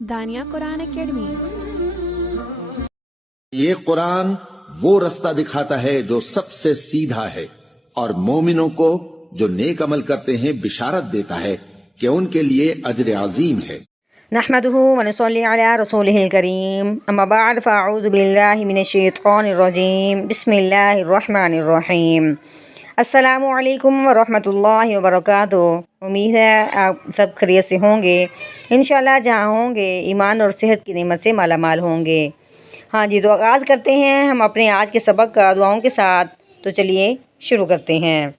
دانیہ قرآن academy. یہ قرآن وہ رستہ دکھاتا ہے جو سب سے سیدھا ہے، اور مومنوں کو جو نیک عمل کرتے ہیں بشارت دیتا ہے کہ ان کے لیے اجر عظیم ہے۔ نحمده ونصلي على رسوله الكريم اما بعد فاعوذ بالله من الشیطان الرجیم بسم اللہ الرحمن الرحیم۔ السلام علیکم ورحمۃ اللہ وبرکاتہ۔ امید ہے آپ سب خیریت سے ہوں گے، انشاءاللہ جہاں ہوں گے ایمان اور صحت کی نعمت سے مالا مال ہوں گے۔ ہاں جی، تو آغاز کرتے ہیں ہم اپنے آج کے سبق کا دعاؤں کے ساتھ۔ تو چلیے شروع کرتے ہیں۔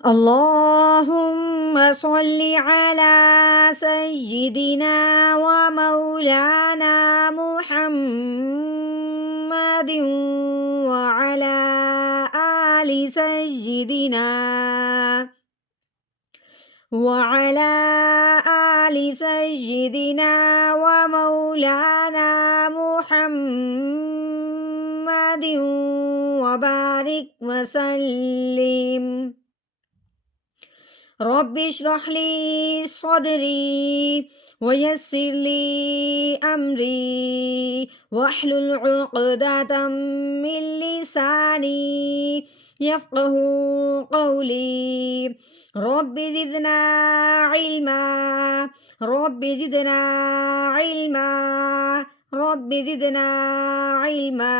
اللہم صلی علی سیدنا و مولانا محمد وعلی آل سیدنا وعلی آل سیدنا و مولانا محمد وبارک وسلم۔ رب اشرح لی صدری ویسر لی امری واحلل عقدۃ من لسانی یفقہوا قولی۔ رب زدنا علما رب زدنا علما رب زدنا علما۔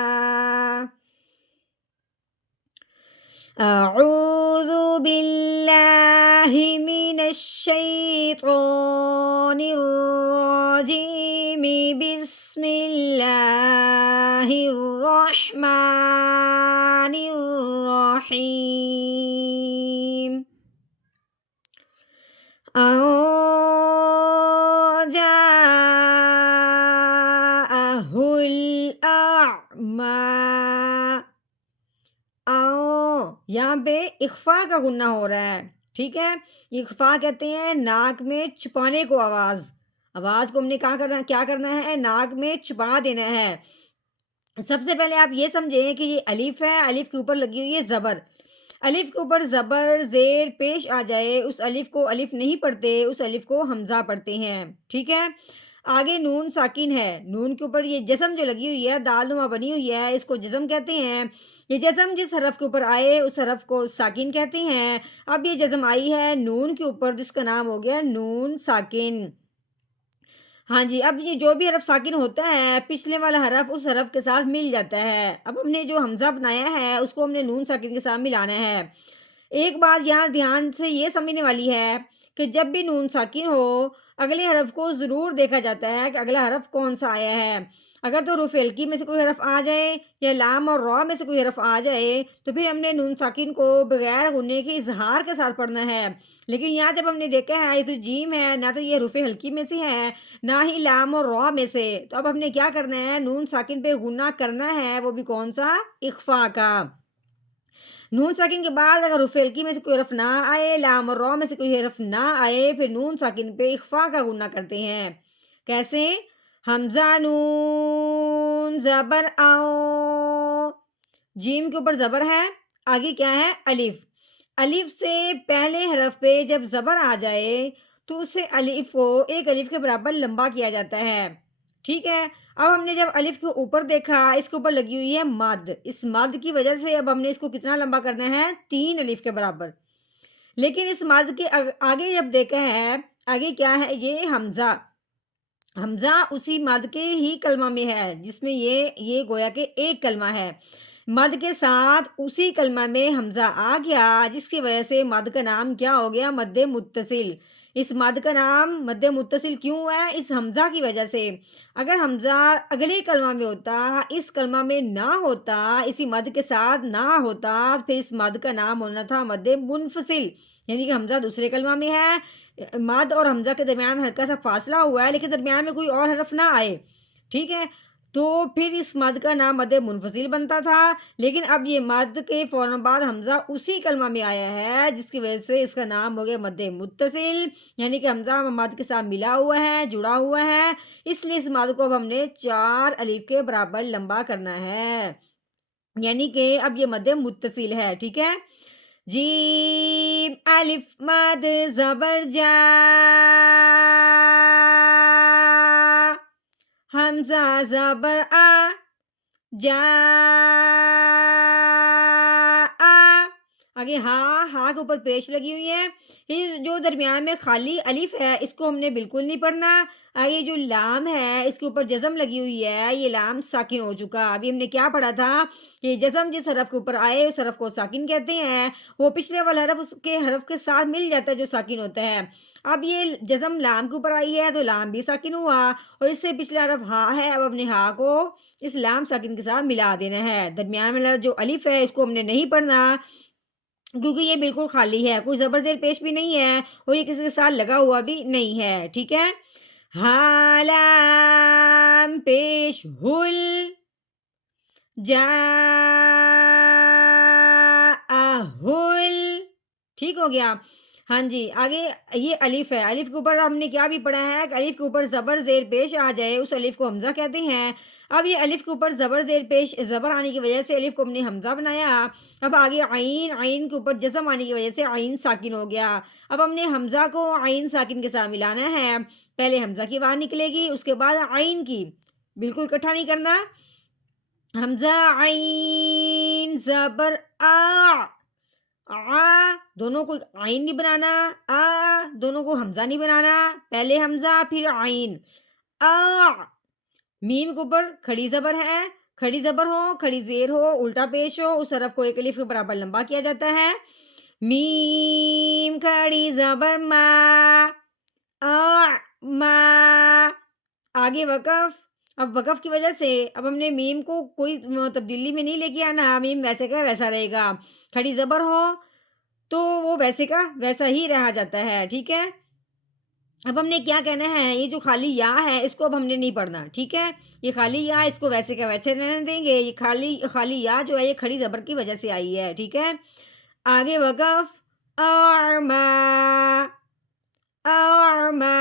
اعوذ باللہ من الشیطان الرجیم بسم اللہ الرحمن الرحیم۔ جاءہ الاعمی۔ یہاں پہ اخفا کا گنہ ہو رہا ہے، ٹھیک ہے۔ اخفا کہتے ہیں ناک میں چھپانے کو، آواز کو ہم نے کیا کرنا ہے، ناک میں چھپا دینا ہے۔ سب سے پہلے آپ یہ سمجھیں کہ یہ الف ہے، الف کے اوپر لگی ہوئی ہے زبر۔ الف کے اوپر زبر زیر پیش آ جائے اس الف کو الف نہیں پڑھتے، اس الف کو حمزہ پڑھتے ہیں، ٹھیک ہے۔ آگے نون ساکن ہے، نون کے اوپر یہ جزم جو لگی ہوئی ہے، دال نما بنی ہوئی ہے، اس کو جزم کہتے ہیں۔ یہ جزم جس حرف کے اوپر آئے اس حرف کو ساکن کہتے ہیں۔ اب یہ جزم آئی ہے نون کے اوپر، جس کا نام ہو گیا نون ساکن۔ ہاں جی، اب یہ جو بھی حرف ساکن ہوتا ہے پچھلے والا حرف اس حرف کے ساتھ مل جاتا ہے۔ اب ہم نے جو حمزہ بنایا ہے اس کو ہم نے نون ساکن کے ساتھ ملانا ہے۔ ایک بات یہاں دھیان سے یہ سمجھنے والی ہے کہ جب بھی نون ساکن ہو اگلے حرف کو ضرور دیکھا جاتا ہے کہ اگلا حرف کون سا آیا ہے۔ اگر تو حروف ہلکی میں سے کوئی حرف آ جائے یا لام اور را میں سے کوئی حرف آ جائے تو پھر ہم نے نون ساکن کو بغیر غنے کے اظہار کے ساتھ پڑھنا ہے۔ لیکن یہاں جب ہم نے دیکھا ہے یہ تو جیم ہے، نہ تو یہ حروف ہلکی میں سے ہے نہ ہی لام اور را میں سے، تو اب ہم نے کیا کرنا ہے، نون ساکن پہ غنہ کرنا ہے، وہ بھی کون سا، اخفا کا۔ نون ساکن کے بعد اگر حروف ہلکی میں سے کوئی حرف نہ آئے، لام اور را میں سے کوئی حرف نہ آئے، پھر نون ساکن پہ اخفا کا غنہ کرتے ہیں۔ کیسے؟ حمزہ نون زبر آؤ، جیم کے اوپر زبر ہے، آگے کیا ہے، الف۔ الف سے پہلے حرف پہ جب زبر آ جائے تو اسے الف کو ایک الف کے برابر لمبا کیا جاتا ہے، ٹھیک ہے۔ اب ہم نے جب الف کے اوپر دیکھا، اس کے اوپر لگی ہوئی ہے مد، اس مد کی وجہ سے اب ہم نے اس کو کتنا لمبا کرنا ہے، 3 الف کے برابر۔ لیکن اس مد کے آگے جب دیکھا ہے، آگے کیا ہے، یہ حمزہ۔ حمزہ اسی مد کے ہی کلمہ میں ہے جس میں یہ گویا کہ ایک کلمہ ہے، مد کے ساتھ اسی کلمہ میں حمزہ آ گیا، جس کی وجہ سے مد کا نام کیا ہو گیا، مد متصل۔ اس مد کا نام مد متصل کیوں ہے، اس حمزہ کی وجہ سے۔ اگر حمزہ اگلے کلمہ میں ہوتا، اس کلمہ میں نہ ہوتا، اسی مد کے ساتھ نہ ہوتا، پھر اس مد کا نام ہونا تھا مد منفصل، یعنی کہ حمزہ دوسرے کلمہ میں ہے، مد اور حمزہ کے درمیان ہلکا سا فاصلہ ہوا ہے لیکن درمیان میں کوئی اور حرف نہ آئے، ٹھیک ہے، تو پھر اس مد کا نام مد منفصل بنتا تھا۔ لیکن اب یہ مد کے فوراً بعد حمزہ اسی کلمہ میں آیا ہے، جس کی وجہ سے اس کا نام ہو گیا مد متصل، یعنی کہ حمزہ مد کے ساتھ ملا ہوا ہے، جڑا ہوا ہے، اس لیے اس مد کو اب ہم نے 4 الف کے برابر لمبا کرنا ہے۔ یعنی کہ اب یہ مد متصل ہے، ٹھیک ہے. جیم الف مد زبر جا، حمزہ زبر آ، جا آ. آگے ہا کے اوپر پیش لگی ہوئی ہے. یہ جو درمیان میں خالی الف ہے اس کو ہم نے بالکل نہیں پڑھنا. آگے جو لام ہے اس کے اوپر جزم لگی ہوئی ہے، یہ لام ساکن ہو چکا. ابھی ہم نے کیا پڑھا تھا کہ جزم جس حرف کے اوپر آئے اس حرف کو ساکن کہتے ہیں. وہ پچھلے والا حرف اس کے حرف کے ساتھ مل جاتا ہے جو ساکن ہوتا ہے. اب یہ جزم لام کے اوپر آئی ہے تو لام بھی ساکن ہوا، اور اس سے پچھلا حرف ہا ہے. اب اپنے ہا کو اس لام ساکن کے ساتھ ملا دینا ہے. درمیان والا جو الف ہے اس کو ہم نے نہیں پڑھنا کیونکہ یہ بالکل خالی ہے، کوئی زبر زیر پیش بھی نہیں ہے اور یہ کسی کے ساتھ لگا ہوا بھی نہیں ہے. ٹھیک ہے. لام پیش ہل، جا ہل. ٹھیک ہو گیا. ہاں جی. آگے یہ الف ہے، الف کے اوپر ہم نے کیا بھی پڑھا ہے کہ الف کے اوپر زبر زیر پیش آ جائے اس الف کو حمزہ کہتے ہیں. اب یہ الف کے اوپر زبر زیر پیش زبر آنے کی وجہ سے الف کو ہم نے حمزہ بنایا. اب آگے عین، عین کے اوپر جزم آنے کی وجہ سے عین ساکن ہو گیا. اب ہم نے حمزہ کو عین ساکن کے ساتھ ملانا ہے. پہلے حمزہ کی آواز نکلے گی، اس کے بعد عین کی، بالکل اکٹھا نہیں کرنا. حمزہ عین زبر آ، دونوں کو عین نہیں بنانا، دونوں کو حمزہ نہیں بنانا. پہلے حمزہ پھر عین. میم کے اوپر کھڑی زبر ہے، کھڑی زبر ہو، کھڑی زیر ہو، الٹا پیش ہو، اس حرف کو ایک الف کے برابر لمبا کیا جاتا ہے. میم کھڑی زبر ما، ما. آگے وقف. اب وقف کی وجہ سے اب ہم نے میم کو کوئی تبدیلی میں نہیں لے کے آنا، میم ویسے کا ویسا رہے گا. کھڑی زبر ہو تو وہ ویسے کا ویسا ہی رہا جاتا ہے. ٹھیک ہے. اب ہم نے کیا کہنا ہے، یہ جو خالی یا ہے اس کو اب ہم نے نہیں پڑھنا. ٹھیک ہے. یہ خالی یا اس کو ویسے کا ویسے رہنے دیں گے. یہ خالی یا جو ہے یہ کھڑی زبر کی وجہ سے آئی ہے. ٹھیک ہے. آگے وقف. اعما، اعما.